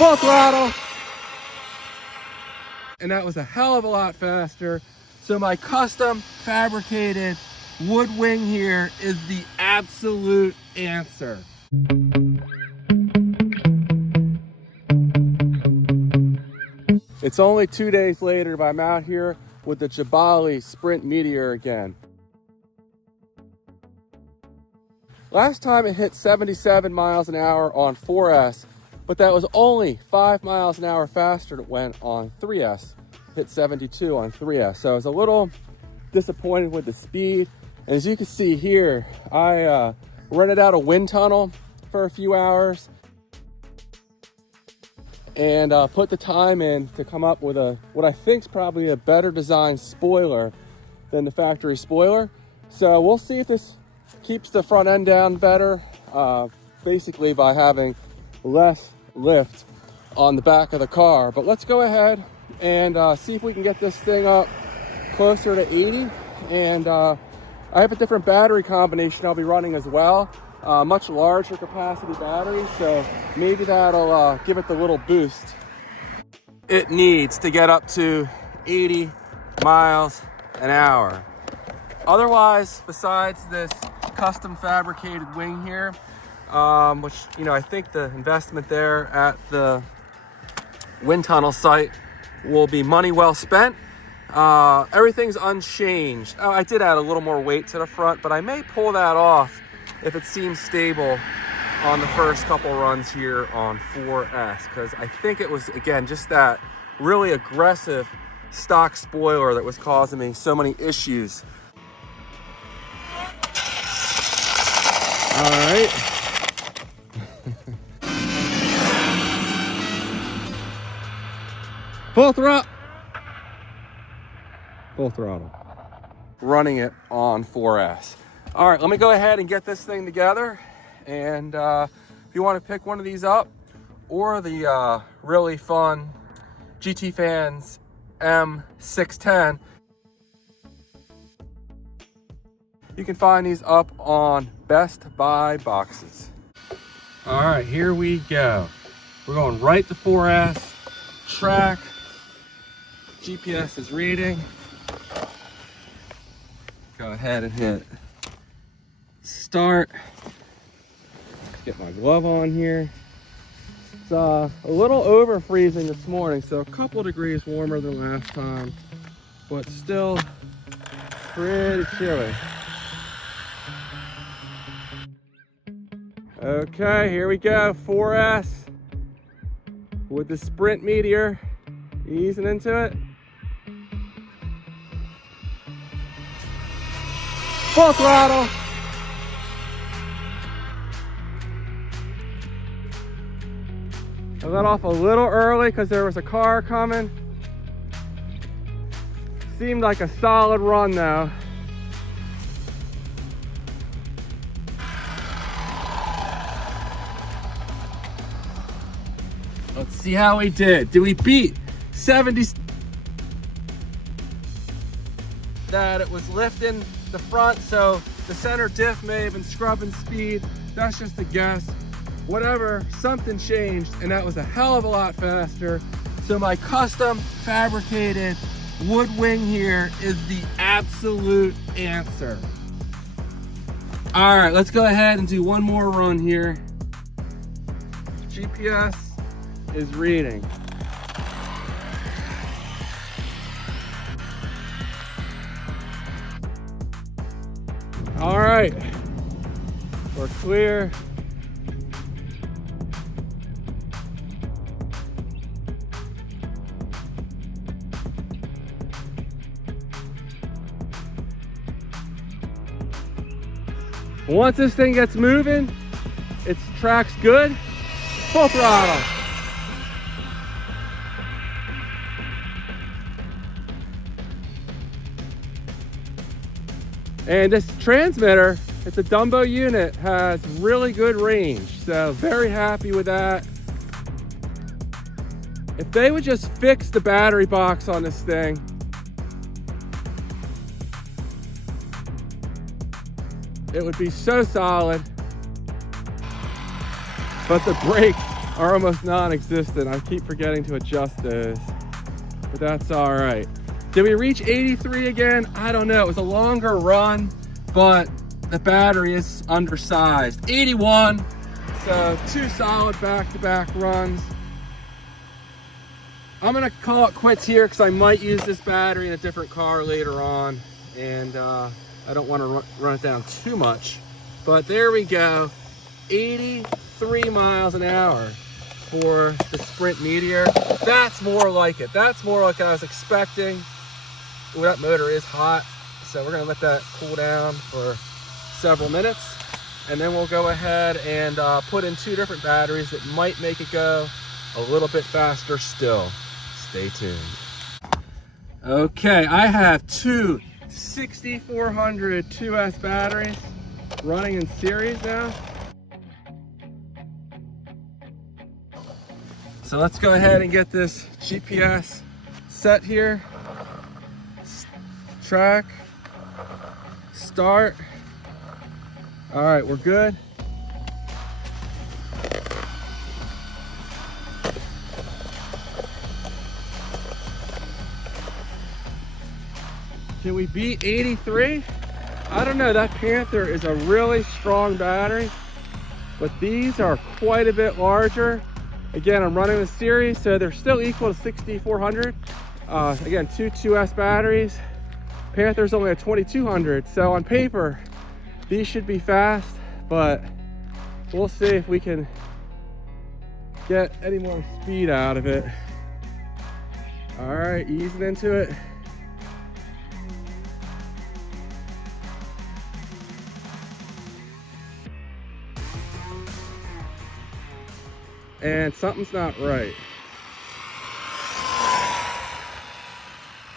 Full throttle. And that was a hell of a lot faster. So my custom fabricated wood wing here is the absolute answer. It's only 2 days later, but I'm out here with the Jiabaile Sprint Meteor again. Last time it hit 77 miles an hour on 4S, but that was only 5 miles an hour faster than it went on 3S. Hit 72 on 3S. So I was a little disappointed with the speed. And as you can see here, I rented out a wind tunnel for a few hours and put the time in to come up with what I think is probably a better designed spoiler than the factory spoiler. So we'll see if this keeps the front end down better, basically by having less lift on the back of the car. But let's go ahead and see if we can get this thing up closer to 80. And I have a different battery combination I'll be running as well, much larger capacity battery, so maybe that'll give it the little boost it needs to get up to 80 miles an hour. Otherwise, besides this custom fabricated wing here, which, you know, I think the investment there at the wind tunnel site will be money well spent. Everything's unchanged. Oh, I did add a little more weight to the front, but I may pull that off if it seems stable on the first couple runs here on 4S, because I think it was, again, just that really aggressive stock spoiler that was causing me so many issues. All right. Full throttle. Full throttle. Running it on 4S. All right, let me go ahead and get this thing together. And if you want to pick one of these up, or the really fun GT Fans M610, you can find these up on Best Buy boxes. All right, here we go. We're going right to 4S. Track. GPS is reading. Go ahead and hit start. Get my glove on here. It's a little over freezing this morning, so a couple degrees warmer than last time, but still pretty chilly. Okay, here we go. 4S with the Sprint Meteor, easing into it. Full throttle. I let off a little early because there was a car coming. Seemed like a solid run though. Let's see how we did. Did we beat 70? That it was lifting the front, so the center diff may have been scrubbing speed. That's just a guess. Whatever, something changed, and that was a hell of a lot faster. So my custom fabricated wood wing here is the absolute answer. All right, let's go ahead and do one more run here. GPS is reading. All right, we're clear. Once this thing gets moving, its track's good, full throttle. And this transmitter, it's a Dumbo unit, has really good range. So very happy with that. If they would just fix the battery box on this thing, it would be so solid. But the brakes are almost non-existent. I keep forgetting to adjust those, but that's all right. Did we reach 83 again? I don't know. It was a longer run, but the battery is undersized. 81, so 2 solid back-to-back runs. I'm gonna call it quits here because I might use this battery in a different car later on, and I don't want to run it down too much. But there we go, 83 miles an hour for the Sprint Meteor. That's more like it. That's more like I was expecting. Ooh, that motor is hot, so we're gonna let that cool down for several minutes, and then we'll go ahead and put in 2 different batteries that might make it go a little bit faster still. Stay tuned. Okay, I have 2 6400 2S batteries running in series now. So let's go ahead and get this GPS set here. Track, start. All right, we're good. Can we beat 83? I don't know. That Panther is a really strong battery, but these are quite a bit larger. Again, I'm running the series, so they're still equal to 6400. Again, 2 2S batteries. Panther's only a 2200, so on paper, these should be fast, but we'll see if we can get any more speed out of it. All right, easing into it. And something's not right.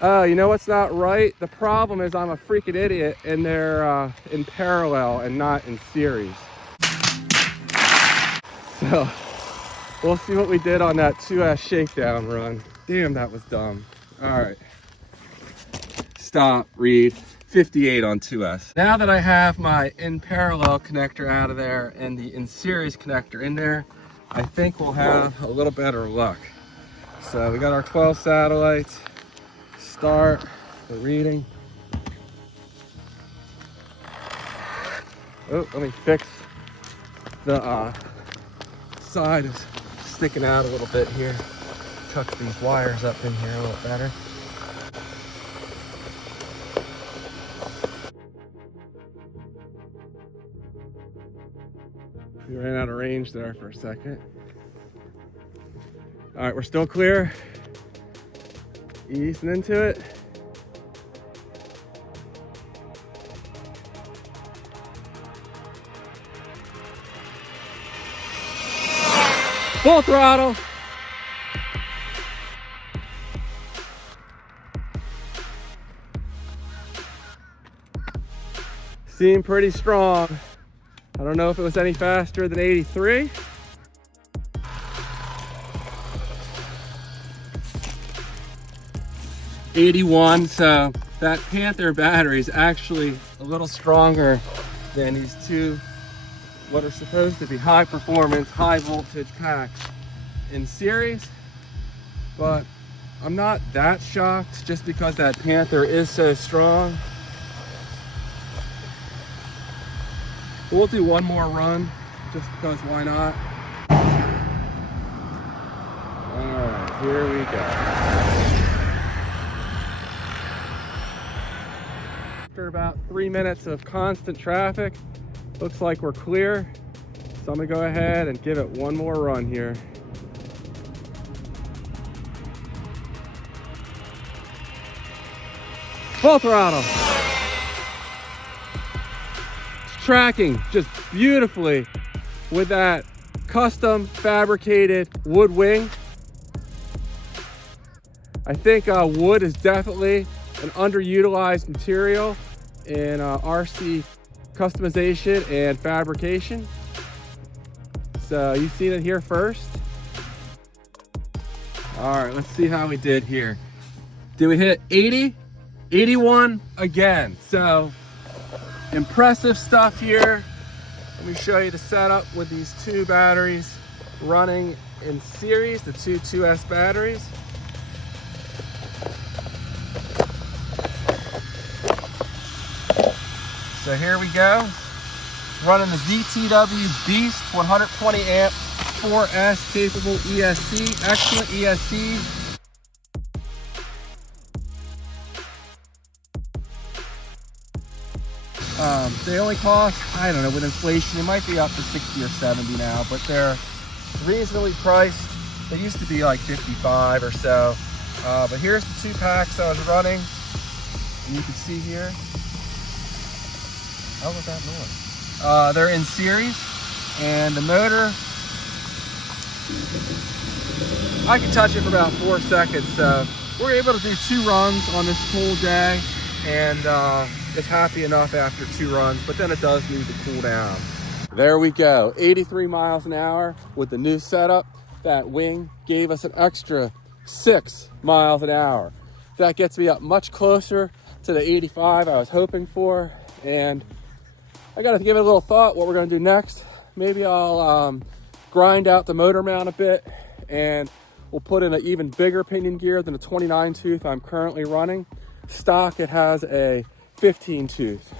Oh, you know what's not right? The problem is I'm a freaking idiot and they're in parallel and not in series. So we'll see what we did on that 2S shakedown run. Damn, that was dumb. All right. Stop, read. 58 on 2S. Now that I have my in parallel connector out of there and the in series connector in there, I think we'll have a little better luck. So we got our 12 satellites. Start the reading. Oh, let me fix the side is sticking out a little bit here. Tuck these wires up in here a little better. We ran out of range there for a second. All right, we're still clear. Easing into it. Full throttle. Seemed pretty strong. I don't know if it was any faster than 83. '81, so that Panther battery is actually a little stronger than these 2, what are supposed to be high performance, high voltage packs in series. But I'm not that shocked just because that Panther is so strong. We'll do one more run just because why not? All right, here we go. After about 3 minutes of constant traffic, looks like we're clear. So I'm gonna go ahead and give it one more run here. Full throttle. It's tracking just beautifully with that custom fabricated wood wing. I think wood is definitely an underutilized material in RC customization and fabrication. So you've seen it here first. All right, let's see how we did here. Did we hit 80? 81 again. So impressive stuff here. Let me show you the setup with these 2 batteries running in series, the two 2S batteries. So here we go. Running the ZTW Beast 120 amp 4S capable ESC, excellent ESC. They only cost, I don't know, with inflation, it might be up to 60 or 70 now, but they're reasonably priced. They used to be like 55 or so. But here's the 2 packs I was running. And you can see here. How was that noise? They're in series, and the motor, I can touch it for about 4 seconds. So we're able to do 2 runs on this cold day, and it's happy enough after 2 runs, but then it does need to cool down. There we go, 83 miles an hour with the new setup. That wing gave us an extra 6 miles an hour. That gets me up much closer to the 85 I was hoping for, and I gotta give it a little thought what we're gonna do next. Maybe I'll grind out the motor mount a bit, and we'll put in an even bigger pinion gear than the 29 tooth I'm currently running. Stock, it has a 15 tooth.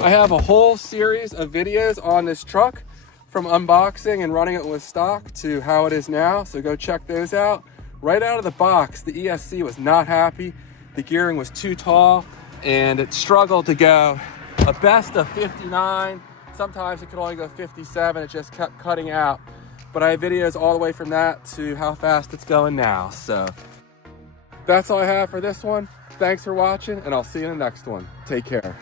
I have a whole series of videos on this truck, from unboxing and running it with stock to how it is now, so go check those out. Right out of the box, the ESC was not happy. The gearing was too tall, and it struggled to go a best of 59. Sometimes it could only go 57. It just kept cutting out. But I have videos all the way from that to how fast it's going now. So that's all I have for this one. Thanks for watching, and I'll see you in the next one. Take care.